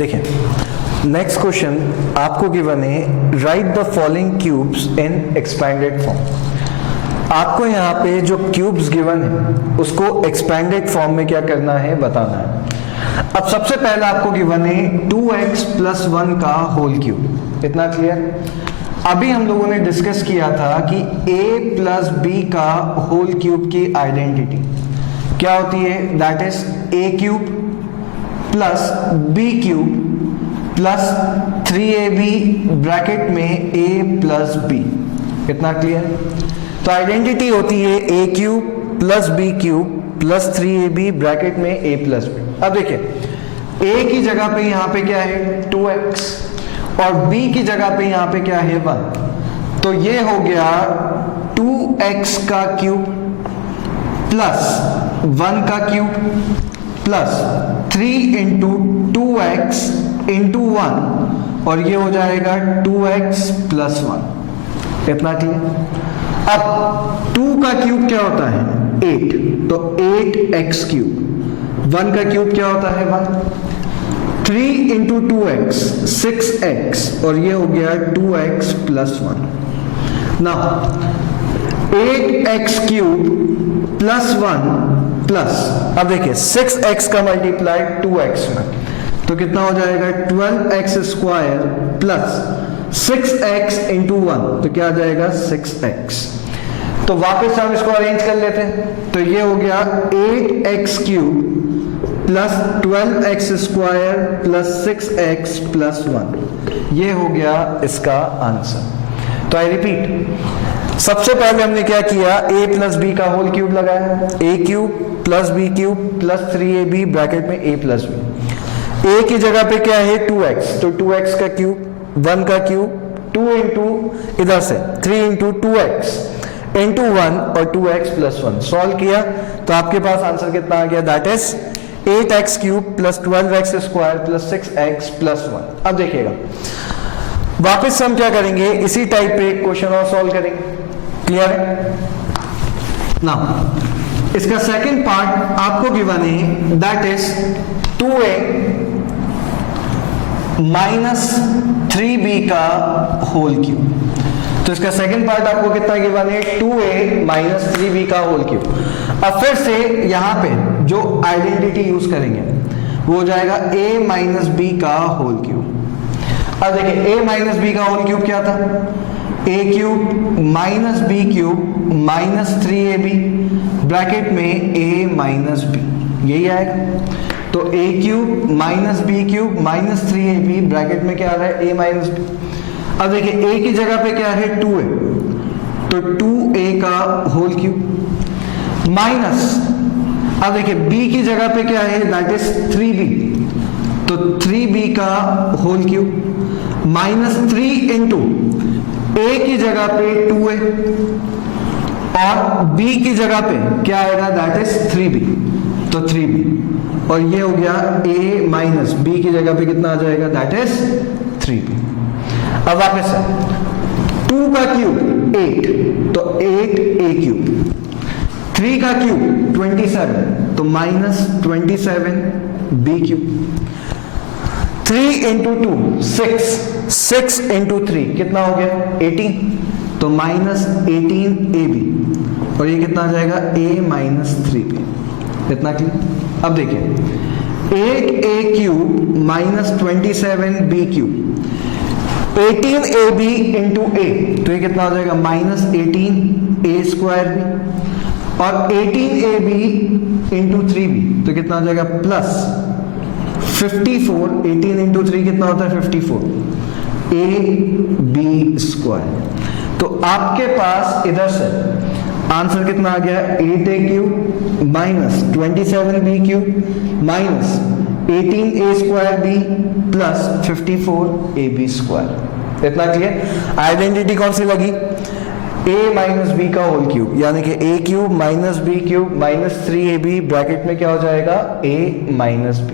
देखिए next question आपको given है, right the following cubes in expanded form. आपको यहाँ पे जो क्यूब्स गिवन है उसको एक्सपैंडेड फॉर्म में क्या करना है बताना है। अब सबसे पहले आपको गिवन है 2x + 1 का होल क्यूब। इतना क्लियर? अभी हम लोगों ने डिस्कस किया था कि a + b का होल क्यूब की आइडेंटिटी क्या होती है, that is a³ + b³ + 3ab bracket में a + b। इतना क्लियर? तो आइडेंटिटी होती है a³ + b³ + 3ab ब्रैकेट में a + b। अब देखिए a की जगह पे यहां पे क्या है 2x और b की जगह पे यहां पे क्या है 1, तो ये हो गया 2x का क्यूब + 1 का क्यूब + 3 × 2x × 1 और ये हो जाएगा 2x + 1। इतना क्लियर? अब 2 का क्यूब क्या होता है 8, तो 8x³। 1 का क्यूब क्या होता है 1, 3 × 2x 6x और ये हो गया 2x + 1। नाउ 8x³ + 1 प्लस, अब देखिए 6x का मल्टीप्लाई 2x में, तो कितना हो जाएगा 12x² + 6x × 1, तो क्या आ जाएगा 6x। तो वापस हम इसको अरेंज कर लेते हैं, तो ये हो गया 8x³ + 12x² + 6x + 1। ये हो गया इसका आंसर। तो आई रिपीट, सबसे पहले हमने क्या किया, a + b का होल क्यूब लगाया, a³ + b³ + 3ab ब्रैकेट में a + b। a की जगह पे क्या है 2x, तो 2x का क्यूब, 1 का क्यूब, 2 × इधर से 3 × 2x × 1 और 2x + 1 सॉल्व किया तो आपके पास आंसर कितना आ गया, that is 8x³ + 12x² + 6x + 1। अब देखिएगा वापस हम क्या करेंगे, इसी टाइप पे एक क्वेश्चन और सॉल्व करेंगे। क्लियर है? नाउ इसका सेकंड पार्ट आपको गिवन है, दैट इज 2a - 3b का होल क्यूब। तो इसका सेकंड पार्ट आपको कितना गिवन है 2a - 3b का होल क्यूब। अब फिर से यहां पे जो आइडेंटिटी यूज करेंगे वो हो जाएगा a - b का होल क्यूब। अब देखिए a - b का होल क्यूब क्या था, a³ - b³ - 3ab ब्रैकेट में a - b, यही आएगा। तो a³ - b³ - 3ab ब्रैकेट में क्या आ रहा है a - b। अब देखिए a की जगह पे क्या है 2a, तो 2a का होल क्यूब माइनस, अब देखिए b की जगह पे क्या है दैट इज 3b, तो 3b का होल क्यूब -3 × a की जगह पे 2a और b की जगह पे क्या आएगा दैट इज 3b, तो 3b और ये हो गया a - b की जगह पे कितना आ जाएगा दैट इज 3b। अब वापस से 2 का क्यूब 8, तो 8a³, 3 का क्यूब 27, तो -27b³, 3 × 2 6, 6 × 3 कितना हो गया 18, तो -18ab और ये कितना आ जाएगा a - 3b। इतना क्लियर? अब देखिए 8a³ - 27b³, 18ab × a, तो ये कितना हो जाएगा -18a² और 18ab × 3b, तो कितना हो जाएगा +54, 18 × 3 कितना होता है 54 ab²। तो आपके पास इधर से आंसर कितना आ गया 8a³ - 27b³ - 18a²b + 54ab²। इतना क्लियर? आइडेंटिटी कौन सी लगी, a - b का होल क्यूब, यानी कि a³ - b³ - 3ab ब्रैकेट में क्या हो जाएगा a - b।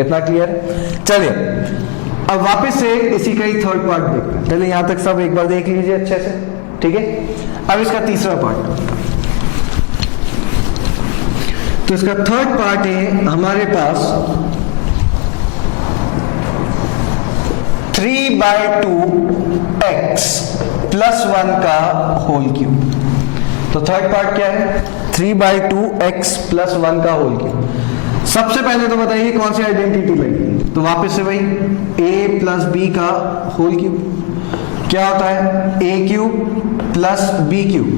इतना क्लियर? चलिए अब वापस से इसी का ही थर्ड पार्ट देखते हैं। चलिए यहां तक सब एक बार देख लीजिए अच्छे से, ठीक है। अब इसका तीसरा पार्ट, तो इसका थर्ड पार्ट है हमारे पास 3/2x प्लस 1 का होल क्यूब। तो थर्ड पार्ट क्या है? 3/2x प्लस 1 का होल क्यूब। सबसे पहले तो बताइए कौन सी आइडेंटिटी लगेगी? तो वापस से वही a प्लस बी का होल क्यूब। क्या होता है? a cube plus B cube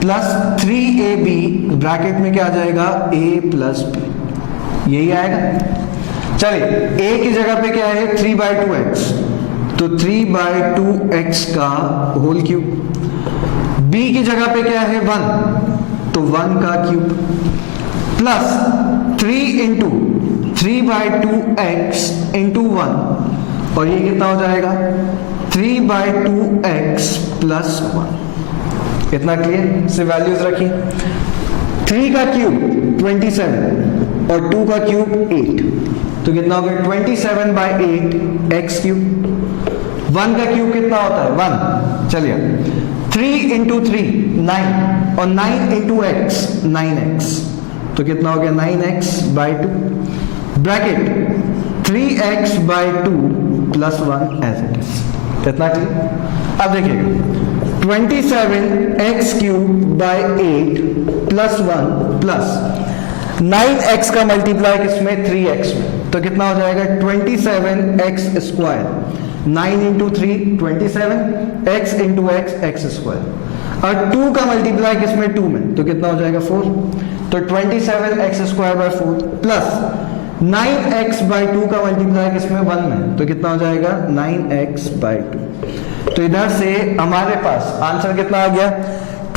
plus 3ab bracket में क्या आ जाएगा? a प्लस बी, यही आएगा। चलिए a की जगह पे क्या है? 3/2x, तो 3/2x का होल क्यूब। b की जगह पे क्या है? 1, तो 1 का cube plus 3 into 3/2x into 1, और ये कितना हो जाएगा? 3/2x plus 1। इतना क्लियर? से वैल्यूज रखिए। 3 का क्यूब 27 और 2 का क्यूब 8, तो कितना हो गया? 27/8 x क्यूब। 1 का क्यूब कितना होता है? 1। चलिए 3 इंटू 3 9, और 9 इंटू x 9x, तो कितना हो गया? 9x/2 bracket 3x/2 plus 1 as it is. इतना क्लियर? अब देखिएगा 27x³ 8 प्लस 1 प्लस 9x का मल्टीप्लाई किसमें? 3x में, तो कितना हो जाएगा? 27x²। 9 into 3 27, x into x x²। और 2 का मल्टीप्लाई किसमें? 2 में, तो कितना हो जाएगा? 4। तो 27x²/4 प्लस 9x/2 का मल्टीप्लाई किसमें? 1 में, तो कितना हो जाएगा? 9x/2। तो इधर से हमारे पास आंसर कितना आ गया?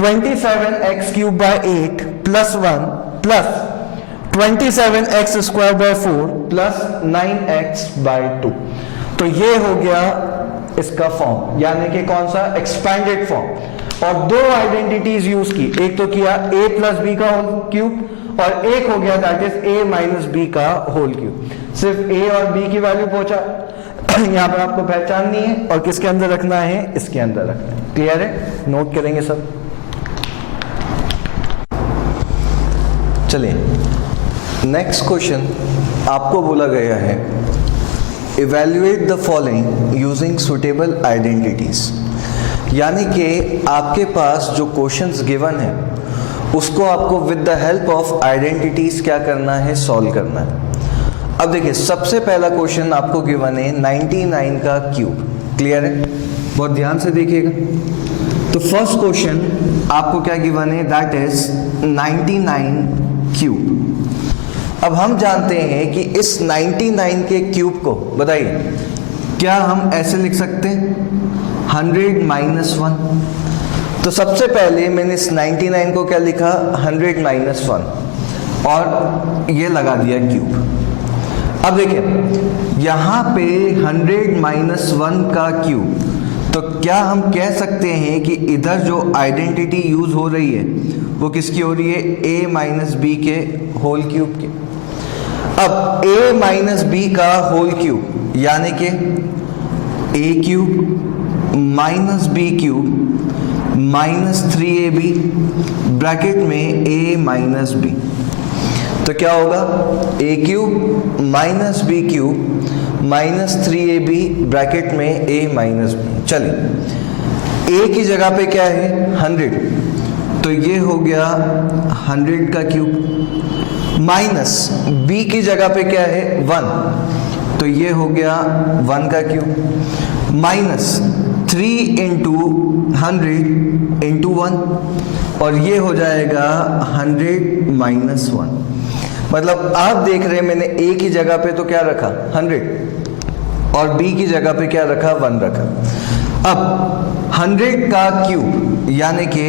27x³ 8 plus 1 plus 27x²/4 plus 9x/2। तो ये हो गया इसका फॉर्म, यानी कि कौन सा? Expanded form. और दो आइडेंटिटीज यूज की, एक तो किया a प्लस बी का होल क्यूब, और एक हो गया that is a minus B का होल क्यूब। सिर्फ a और b की वैल्यू पहुंचा, यहां पर आपको पहचाननी है और किसके अंदर रखना है? इसके अंदर रखना है। क्लियर है? नोट करेंगे सब। चलिए नेक्स्ट क्वेश्चन आपको बोला गया है evaluate the following using suitable identities, यानी कि आपके पास जो क्वेश्चंस गिवन है उसको आपको with the help of identities क्या करना है? सॉल्व करना है। अब देखिए सबसे पहला क्वेश्चन आपको गिवन है 99 का क्यूब। क्लियर है? बहुत ध्यान से देखिएगा। तो फर्स्ट क्वेश्चन आपको क्या गिवन है? That is 99 cube. अब हम जानते हैं कि इस 99 के क्यूब को बताइए क्या हम ऐसे लिख सकते हैं? 100 माइनस 1। तो सबसे पहले मैंने इस 99 को क्या लिखा? 100 माइनस 1, और ये लगा दिया क्यूब। अब देखिए यहां पे 100 माइनस 1 का क्यूब, तो क्या हम कह सकते हैं कि इधर जो आइडेंटिटी यूज हो रही है वो किसकी हो रही है? a माइनस बी के होल क्यूब की। अब a माइनस बी का होल क्यूब यानी कि a³ minus b³ minus 3ab bracket में a माइनस b, तो क्या होगा? a³ minus b³ minus 3ab bracket में a माइनस b। चलिए a की जगह पे क्या है? 100, तो ये हो गया 100 का क्यूब, माइनस b की जगह पे क्या है? 1, तो ये हो गया 1 का क्यूब, माइनस 3 इंटू 100 इंटू 1, और ये हो जाएगा 100 माइनस 1। मतलब आप देख रहे हैं मैंने a की जगह पे तो क्या रखा? 100, और b की जगह पे क्या रखा? 1 रखा। अब 100 का क्यूब यानी कि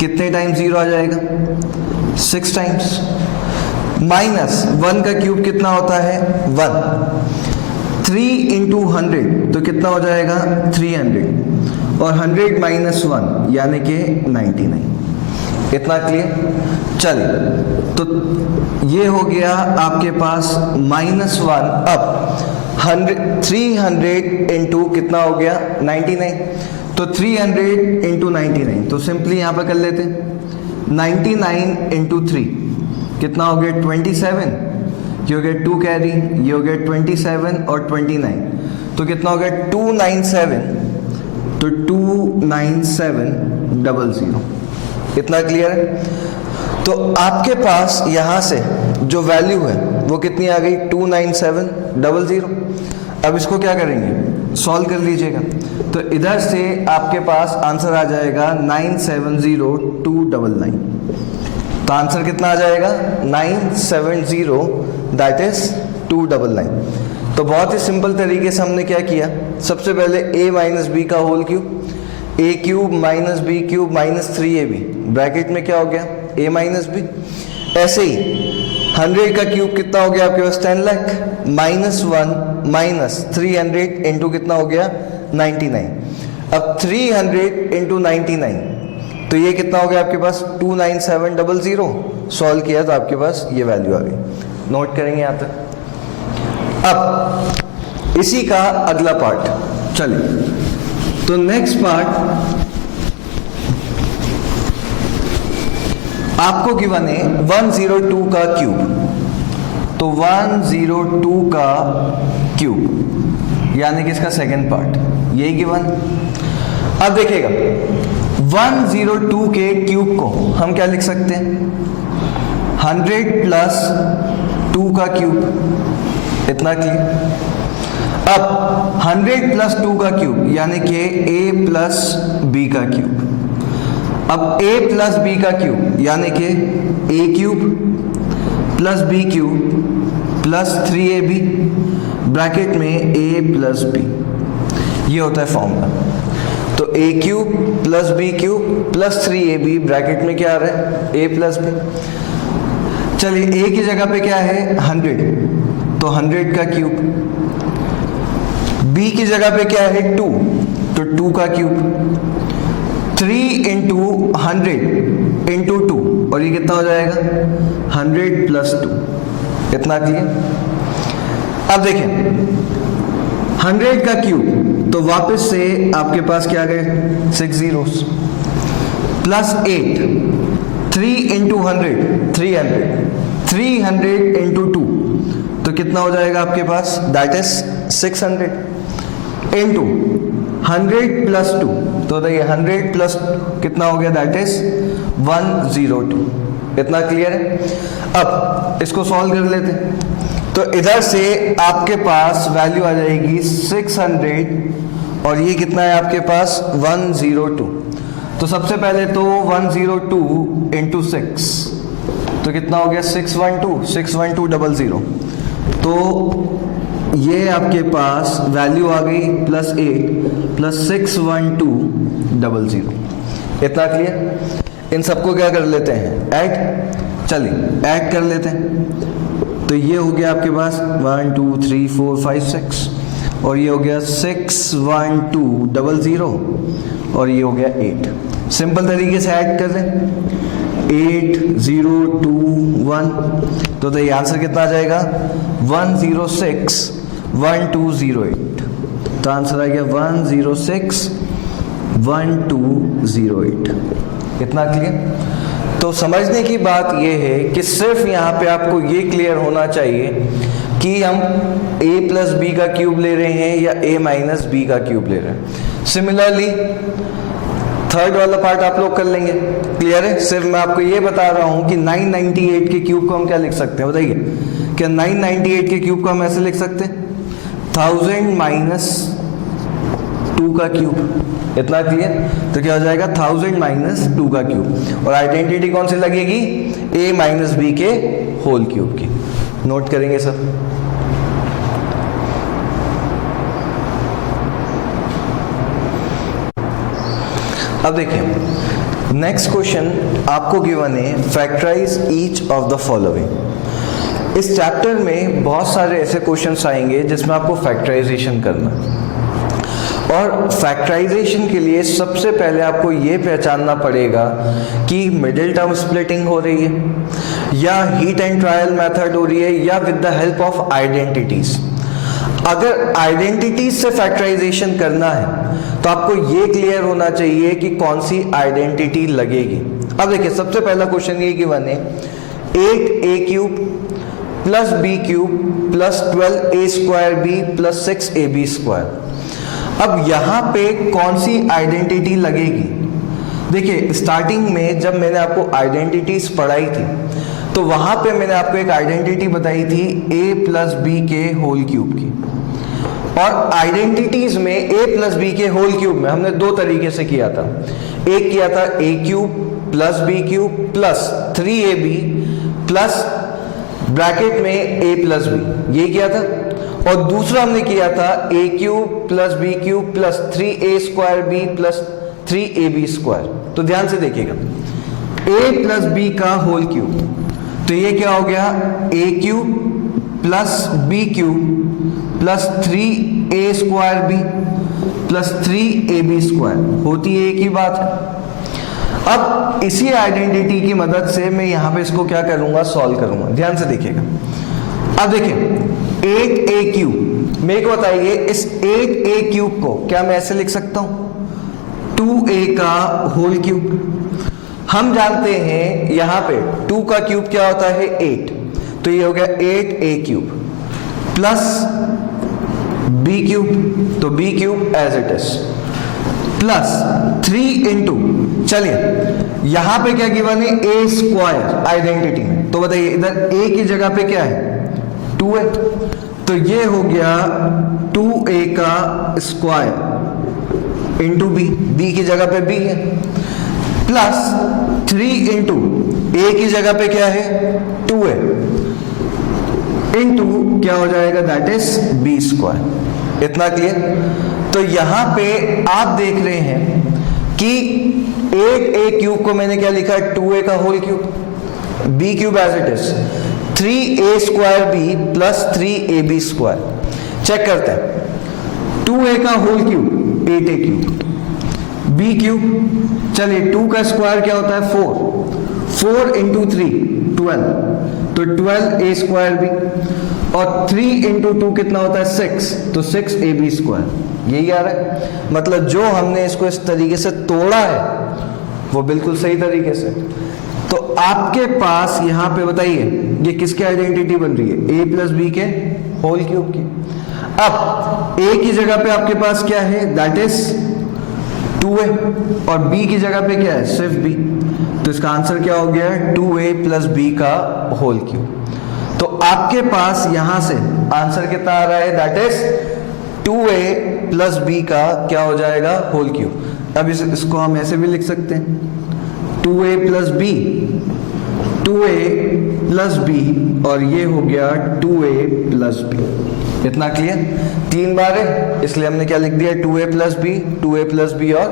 कितने टाइम्स 0 आ जाएगा? 6 टाइम्स, माइनस 1 का क्यूब कितना होता है? 1। 3 इंटू 100 तो कितना हो जाएगा? 300, और 100 माइनस 1 यानी कि 99। इतना क्लियर? चलिए तो ये हो गया आपके पास -1। अब 300 इंटू कितना हो गया? 99, तो 300 इंटू 99, तो सिंपली यहां पर कर लेते हैं 99 इंटू 3 कितना हो गया? 27, ये हो गया 2 कैरी, ये हो गया 27 और 29, तो कितना हो गया 297, तो 29700, इतना क्लियर है। तो आपके पास यहां से जो वैल्यू है वो कितनी आ गई 29700। अब इसको क्या करेंगे, सॉल्व कर लीजिएगा। तो इधर से आपके पास आंसर आ जाएगा 970299। तो आंसर कितना आ जाएगा 970, दैट इज 299। तो बहुत ही सिंपल तरीके से हमने क्या किया, सबसे पहले a माइनस बी का whole cube, a cube minus B cube minus 3ab, bracket में क्या हो गया a माइनस बी। ऐसे ही 100 का क्यूब कितना हो गया आपके पास 10 लाख, -1 माइनस 300 इंटू कितना हो गया 99। अब 300 इंटू 99, तो ये कितना हो गया आपके पास 29700। सॉल्व किया तो आपके पास ये वैल्यू आ गई, नोट करेंगे यहां तक। अब इसी का अगला पार्ट, चलिए तो नेक्स्ट पार्ट आपको गिवन है 102 का क्यूब। तो 102 का क्यूब यानी कि इसका सेकंड पार्ट यही गिवन। अब देखिएगा 102 के क्यूब को हम क्या लिख सकते हैं 100 प्लस 2 का क्यूब, इतना क्लियर। अब 100 प्लस 2 का क्यूब यानी कि a प्लस बी का क्यूब। अब a प्लस बी का क्यूब यानी कि a cube plus B cube plus 3ab, bracket में a प्लस बी, ये होता है फॉर्मूला। तो a cube plus B cube plus 3ab, bracket में क्या आ रहा है a प्लस बी। चलिए a की जगह पे क्या है 100, तो 100 का क्यूब, b की जगह पे क्या है 2, तो 2 का क्यूब, 3 इंटू 100 इंटू 2, और ये कितना हो जाएगा 100 प्लस 2, इतना क्लियर। अब देखें 100 का क्यूब, तो वापस से आपके पास क्या आ गए 6 zeros, प्लस 8, 3 इंटू 100 300, 300 इंटू 2, तो कितना हो जाएगा आपके पास दैट इज 600 इंटू 100 प्लस 2, तो ये 100 प्लस कितना हो गया दैट इज 102, इतना क्लियर है। अब इसको सॉल्व कर लेते हैं। तो इधर से आपके पास वैल्यू आ जाएगी 600 और ये कितना है आपके पास 102। तो सबसे पहले तो 102 इंटू 6, तो कितना हो गया 61200। तो ये आपके पास वैल्यू आ गई प्लस 8 प्लस 61200, इतना क्लियर। इन सबको क्या कर लेते हैं ऐड, चलिए ऐड कर लेते हैं। तो ये हो गया आपके पास 1 2 3 4 5 6, और ये हो गया 61200, और ये हो गया 8। सिंपल तरीके से ऐड कर दें 8021, तो ये आंसर कितना आ जाएगा 1061208। तो आंसर आ गया 1061208, इतना क्लियर। तो समझने की बात यह है कि सिर्फ यहाँ पे आपको ये क्लियर होना चाहिए कि हम a प्लस बी का क्यूब ले रहे हैं या a माइनस बी का क्यूब ले रहे हैं। सिमिलरली थर्ड वाला पार्ट आप लोग कर लेंगे, क्लियर है। सिर्फ मैं आपको ये बता रहा हूं कि 998 के क्यूब को हम क्या लिख सकते हैं बताइए, क्या 998 के क्यूब को हम ऐसे लिख सकते हैं 1000 माइनस 2 का क्यूब, इतना क्लियर। तो क्या हो जाएगा 1000 माइनस 2 का क्यूब, और आइडेंटिटी कौन सी लगेगी a माइनस बी के होल क्यूब की। नोट करेंगे सर। अब देखिए नेक्स्ट क्वेश्चन आपको गिवन है factorize each of the following. इस चैप्टर में बहुत सारे ऐसे क्वेश्चंस आएंगे जिसमें आपको फैक्टराइजेशन करना, और फैक्टराइजेशन के लिए सबसे पहले आपको ये पहचानना पड़ेगा कि मिडिल टर्म स्प्लिटिंग हो रही है या हीट एंड ट्रायल मेथड हो रही है या with the help of identities. अगर आइडेंटिटीज से फैक्टराइजेशन करना है तो आपको ये क्लियर होना चाहिए कि कौन सी आइडेंटिटी लगेगी। अब देखिए सबसे पहला क्वेश्चन ये गिवन है 8a cube plus B cube plus 12a square B plus 6ab square. अब यहां पे कौन सी आइडेंटिटी लगेगी? देखिए, स्टार्टिंग में जब मैंने आपको आइडेंटिटीज पढ़ाई थी तो वहां पे मैंने आपको एक आइडेंटिटी बताई थी a प्लस बी के होल क्यूब की। और आइडेंटिटीज में a प्लस बी के होल क्यूब में हमने दो तरीके से किया था। एक किया था a cube plus B cube plus 3ab plus bracket में a प्लस बी, ये किया था। और दूसरा हमने किया था a cube plus B cube plus 3a square B plus 3ab square. तो ध्यान से देखिएगा, a प्लस बी का होल क्यूब, तो ये क्या हो गया? a cube plus B cube plus 3a square B plus 3ab square, होती है एक ही बात है। अब इसी आइडेंटिटी की मदद से मैं यहां पे इसको क्या करूंगा? सॉल्व करूंगा। ध्यान से देखिएगा। अब देखिए 8a क्यूब, मेरे को बताइए इस 8a क्यूब को क्या मैं ऐसे लिख सकता हूं? 2a का होल क्यूब। हम जानते हैं यहां पे 2 का क्यूब क्या होता है? 8, तो ये हो गया 8a cube plus b cube, तो b cube as it is plus 3 into, चलिए यहां पे क्या गिवन है? a स्क्वायर आइडेंटिटी में, तो बताइए इधर a की जगह पे क्या है? 2 है, तो ये हो गया 2a का स्क्वायर इंटू b की जगह पे b है, प्लस 3 इंटू a की जगह पे क्या है? 2 है, इंटू क्या हो जाएगा? That is b square. इतना क्लियर? तो यहां पे आप देख रहे हैं कि 8a क्यूब को मैंने क्या लिखा? 2a का whole cube, b cube as it is 3a square B plus 3ab square. Check करते हैं, 2a का whole cube 8a cube, b cube, चलिए 2 का स्क्वायर क्या होता है? 4 इंटू 3 12, तो 12a स्क्वायर बी, और 3 इंटू 2 कितना होता है? 6, तो 6ab स्क्वायर। यही आ रहा है, मतलब जो हमने इसको इस तरीके से तोड़ा है वो बिल्कुल सही तरीके से। तो आपके पास यहां पे बताइए ये किसकी आइडेंटिटी बन रही है? a प्लस बी के होल क्यूब की। अब a की जगह पे आपके पास क्या है? दैट इज 2 है, और b की जगह पे क्या है? सिर्फ b, तो इसका आंसर क्या हो गया? 2a प्लस b का होल क्यूब। तो आपके पास यहां से आंसर कितना आ रहा है? That is 2a plus b का क्या हो जाएगा? Whole cube. अब इसको हम ऐसे भी लिख सकते हैं, 2a plus b, 2a plus b, और ये हो गया 2a प्लस b। इतना क्लियर? 3 बार है इसलिए हमने क्या लिख दिया? 2a plus b, 2a plus b और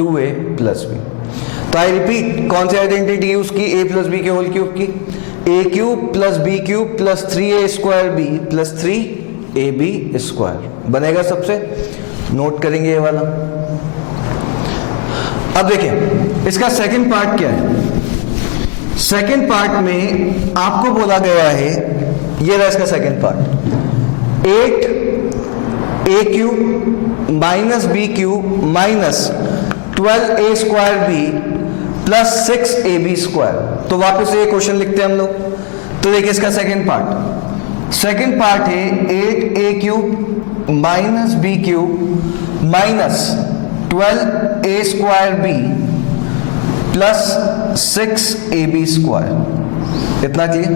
2a प्लस b। तो आई रिपीट, कौन सी आइडेंटिटी यूज की? a प्लस b के होल क्यूब की। a cube plus b cube plus 3a square b plus 3ab square बनेगा सबसे। नोट करेंगे ये वाला। अब देखिए इसका सेकंड पार्ट क्या है? सेकंड पार्ट में आपको बोला गया है, ये रहा इसका second part, 8a cube minus b cube minus 12a square b plus 6ab square. तो वापस से ये क्वेश्चन लिखते हैं हम लोग। तो देखिए इसका सेकंड पार्ट है 8a cube minus b cube minus 12a square b plus 6ab square. इतना क्लियर?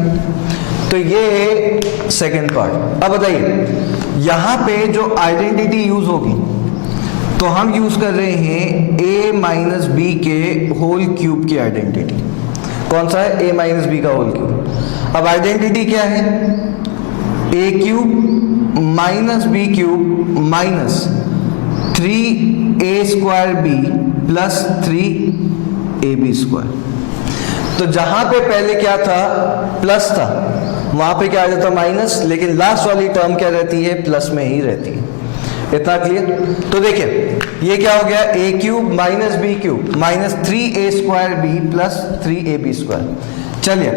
तो ये है सेकंड पार्ट। अब बताइए यहां पे जो आइडेंटिटी यूज होगी तो हम यूज कर रहे हैं a माइनस बी के होल क्यूब की आइडेंटिटी। कौन सा है? a माइनस बी का होल क्यूब। अब आइडेंटिटी क्या है? a cube minus B cube minus 3a square b plus 3ab square. तो जहां पे पहले क्या था? प्लस था, वहां पे क्या आ जाता? माइनस, लेकिन लास्ट वाली टर्म क्या रहती है? प्लस में ही रहती है। इतना क्लियर? तो देखिए ये क्या हो गया? a cube minus B cube minus 3a square b plus 3ab square. चलिए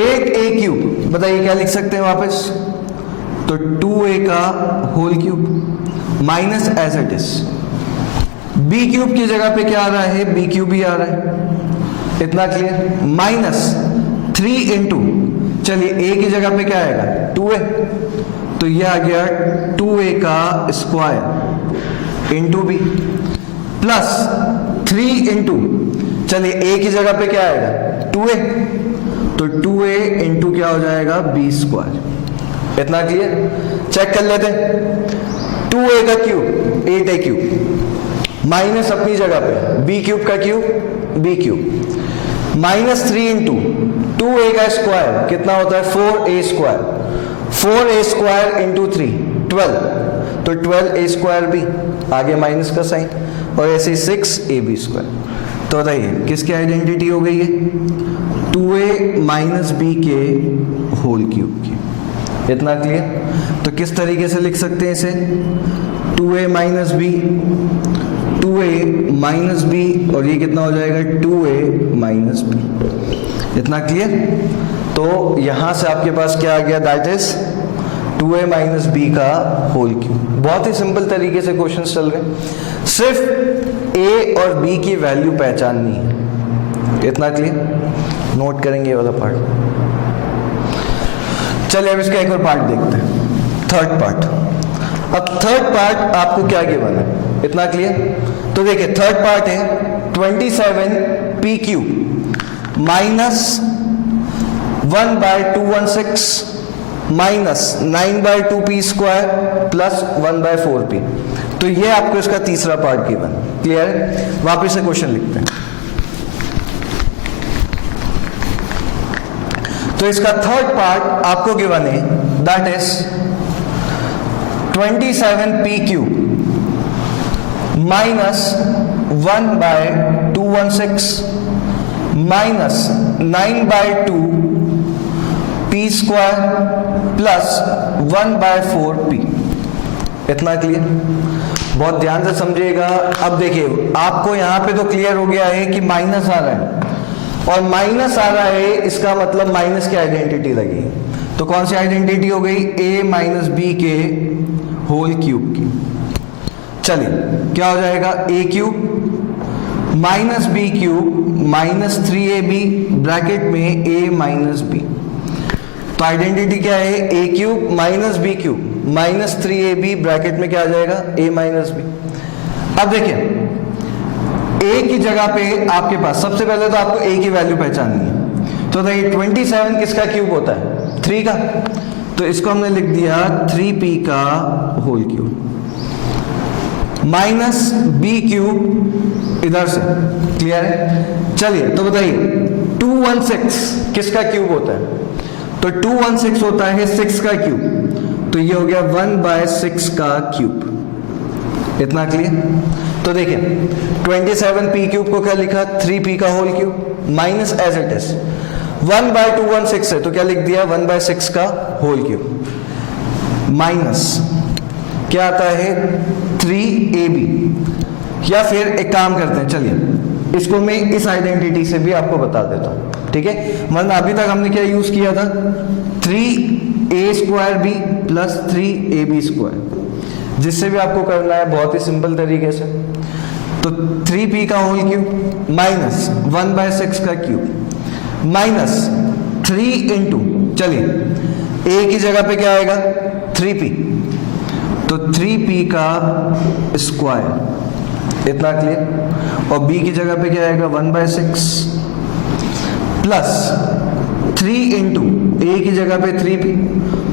8a क्यूब बताइए क्या लिख सकते हैं वापस? तो 2a का whole cube minus as it is b cube की जगह पे क्या आ रहा है? b क्यूब ही आ रहा है। इतना क्लियर? माइनस 3 इंटू चलिए a की जगह पे क्या आएगा 2a, तो ये आ गया 2a का square into B plus 3 into, चलिए a की जगह पे क्या आएगा 2a, तो 2a इंटू क्या हो जाएगा b स्क्वायर। इतना क्लियर? चेक कर लेते हैं। 2a का क्यूब 8a क्यूब माइनस अपनी जगह पे b क्यूब का cube b cube minus 3 into 2a का स्क्वायर कितना होता है 4a square, 4a square into 3 12, तो 12a स्क्वायर भी आगे माइनस का साइन, और ऐसे 6ab स्क्वायर। तो बताइए किसकी आइडेंटिटी हो गई है 2a माइनस b के होल क्यूब की। इतना क्लियर? तो किस तरीके से लिख सकते हैं इसे 2a minus b, 2a minus b, और ये कितना हो जाएगा 2a माइनस b। इतना क्लियर? तो यहां से आपके पास क्या आ गया that is 2a minus b का होल क्यूब। बहुत ही सिंपल तरीके से क्वेश्चन चल रहे हैं, सिर्फ a और b की वैल्यू पहचाननी है। इतना क्लियर? नोट करेंगे ये वाला पार्ट। चलिए अब इसका एक और पार्ट देखते हैं, थर्ड पार्ट। अब थर्ड पार्ट आपको क्या गिवन है, इतना क्लियर? तो देखिए थर्ड पार्ट है 27p cube minus 1/216 minus 9/2p square plus 1/4p। तो ये आपको इसका तीसरा पार्ट गिवन। क्लियर है? वापस से क्वेश्चन लिखते हैं। तो इसका थर्ड पार्ट आपको गिवन है that is 27p cube minus 1/216 minus 9/2p square plus 1/4p। इतना क्लियर? बहुत ध्यान से समझिएगा। अब देखिए आपको यहां पे तो क्लियर हो गया है कि माइनस आ रहा है, और माइनस आ रहा है इसका मतलब माइनस की आइडेंटिटी लगी। तो कौन सी आइडेंटिटी हो गई a माइनस बी के होल क्यूब की। चलिए क्या हो जाएगा a cube minus B cube minus 3ab bracket में a माइनस बी। तो आइडेंटिटी क्या है a cube minus B cube minus 3ab bracket में क्या आ जाएगा a माइनस बी। अब देखिए a की जगह पे आपके पास सबसे पहले तो आपको a की वैल्यू पहचाननी है। तो देखिए 27 किसका क्यूब होता है 3 का, तो इसको हमने लिख दिया 3p का whole cube minus b cube इधर से। क्लियर है? चलिए तो बताइए 216 किसका क्यूब होता है, तो 216 होता है 6 का क्यूब, तो ये हो गया 1/6 का क्यूब। इतना क्लियर? तो देखिए 27p क्यूब को क्या लिखा 3p का whole cube minus as it is 1/216 है तो क्या लिख दिया 1/6 का होल क्यूब माइनस क्या आता है 3ab। या फिर एक काम करते हैं, चलिए इसको मैं इस आइडेंटिटी से भी आपको बता देता हूं, ठीक है? वरना अभी तक हमने क्या यूज किया था 3a square b plus 3ab square, जिससे भी आपको करना है बहुत ही सिंपल तरीके से। तो 3p का होल क्यूब माइनस 1/6 का क्यूब माइनस 3 इंटू, चलिए a की जगह पे क्या आएगा 3p, तो 3p का स्क्वायर। इतना क्लियर? और b की जगह पे क्या आएगा 1/6 प्लस 3 इंटू a की जगह पे 3p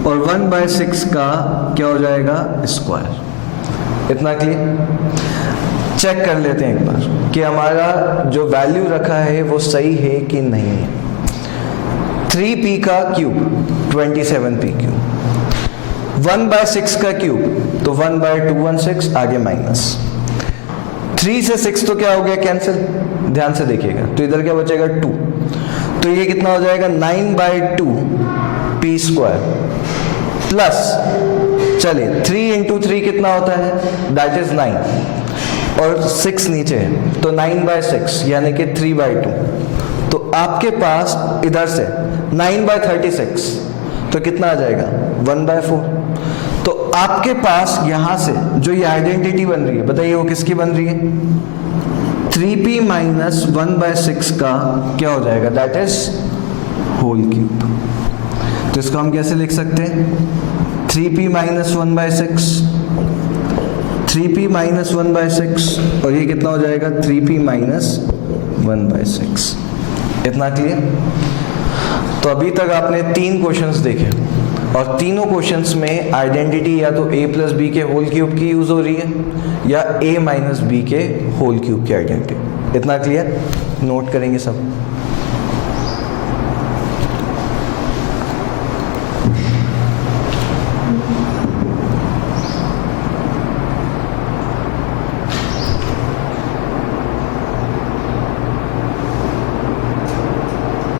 और 1/6 का क्या हो जाएगा स्क्वायर। इतना क्लियर? चेक कर लेते हैं एक बार कि हमारा जो वैल्यू रखा है वो सही है कि नहीं है। 3p का क्यूब 27p क्यूब 1/6 का क्यूब तो 1/216 आगे माइनस 3 से 6 तो क्या हो गया कैंसिल, ध्यान से देखिएगा। तो इधर क्या बचेगा 2, तो ये कितना हो जाएगा 9/2p स्क्वायर प्लस, चलिए 3 इंटू 3 कितना होता है दैट इज 9 और 6 नीचे है तो 9/6 यानी कि 3/2। तो आपके पास इधर से 9/36 तो कितना आ जाएगा 1/4। तो आपके पास यहां से जो ये आइडेंटिटी बन रही है बताइए वो किसकी बन रही है 3p माइनस 1/6 का क्या हो जाएगा दैट इज होल क्यूब। तो इसको हम कैसे लिख सकते हैं, 3p माइनस 1/6, 3p माइनस 1/6 और ये कितना हो जाएगा 3p माइनस 1/6। इतना क्लियर। तो अभी तक आपने 3 क्वेश्चंस देखे और तीनों क्वेश्चंस में आइडेंटिटी या तो a प्लस बी के होल क्यूब की यूज हो रही है या a माइनस बी के होल क्यूब की आइडेंटिटी। इतना क्लियर, नोट करेंगे सब।